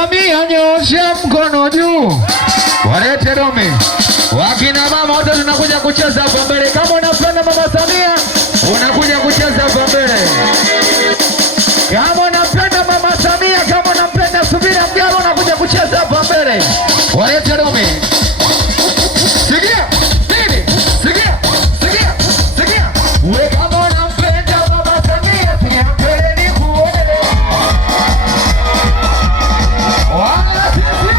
Samia nyosha mkono juu. Walete Dome. Wakina mama wote tunakuja kucheza hapa mbele. Kama unapenda Mama Samia, unakuja kucheza hapa mbele. Kama unapenda Mama Samia, kama unapenda Subira Mgalo, unakuja kucheza hapa mbele. Walete Dome. Sikia. Nini? Sikia. Sikia. Sikia. Wewe kama unapenda Mama Samia, sikia mbele ni kuone. Wala sisi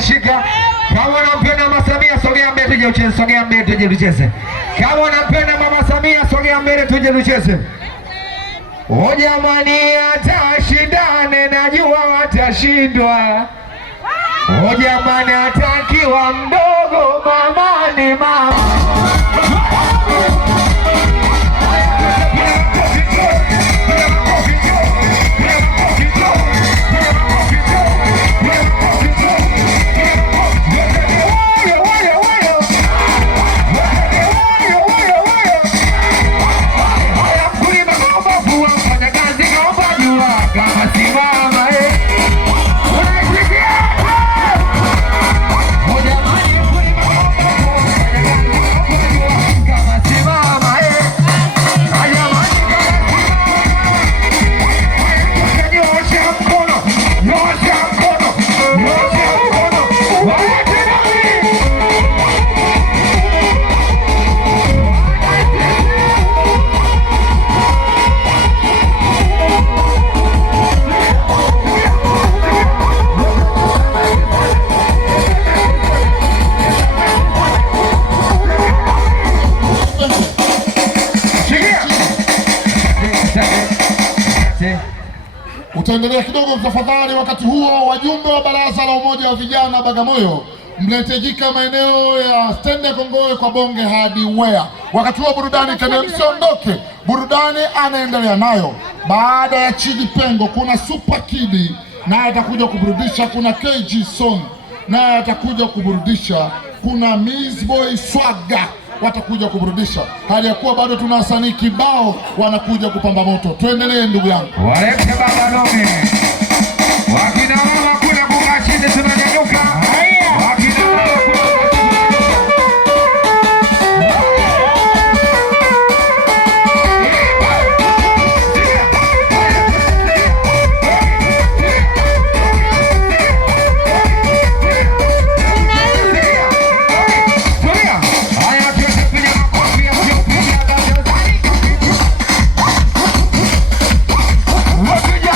shika. Kama unampenda Mama Samia, sogea mbele tuje tucheze. Sogea mbele tuje tucheze. Kama unampenda Mama Samia, sogea mbele tuje tucheze. O jamani, atashindane, najua watashindwa. O jamani, atakiwa mdogo, mama ni mama. Utaendelea kidogo tafadhali. Wakati huo wajumbe wa baraza la umoja wa vijana Bagamoyo mnahitajika maeneo ya stendi ya Kongowe kwa Bonge hadi Mwea. Wakati huo burudani tena, msiondoke, burudani anaendelea nayo. Baada ya Chidi Pengo kuna Super Kid naye atakuja kuburudisha, kuna KG Song naye atakuja kuburudisha, kuna Miss Boy Swaga watakuja kuburudisha. Hali ya kuwa bado tuna wasanii kibao wanakuja kupamba moto. Tuendelee ndugu yangu. Walete Baba Dome. Wakina mama kuna bunga chini tunanyanyuka. Wakina mama kuna Wakija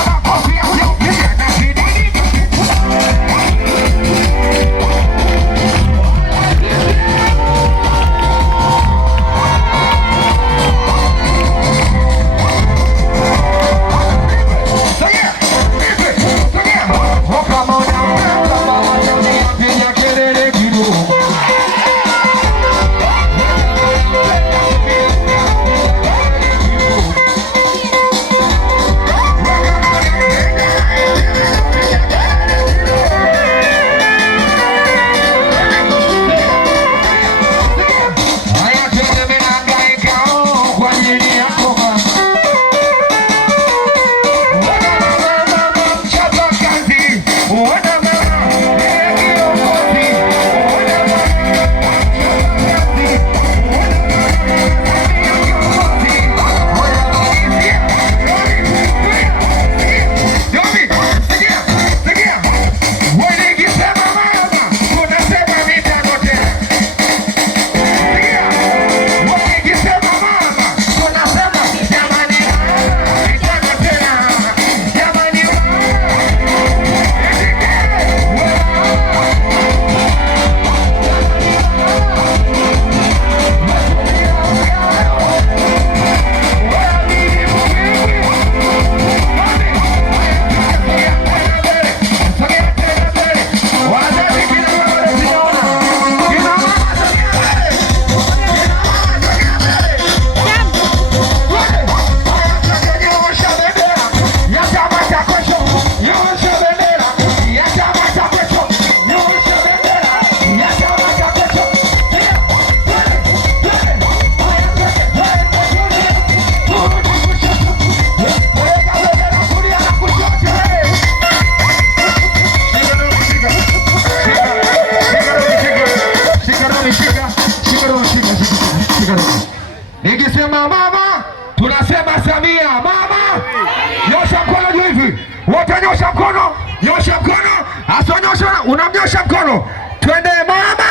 mikono. Twende mama.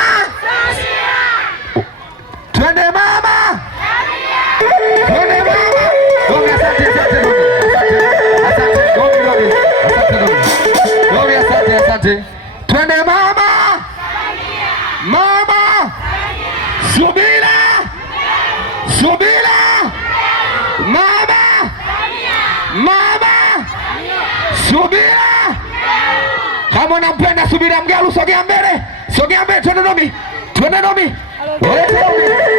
Twende mama. Twende mama. Domi, asante, asante Domi. Asante Domi, Domi. Asante Domi. Domi, asante, asante. Twende mama. Mama. Subira. Subira. Mama. Mama. Subira. Kama unampenda Subira Mgalu, sogea mbele. Sogea mbele, twende Domi. Twende Domi. Walete Domi.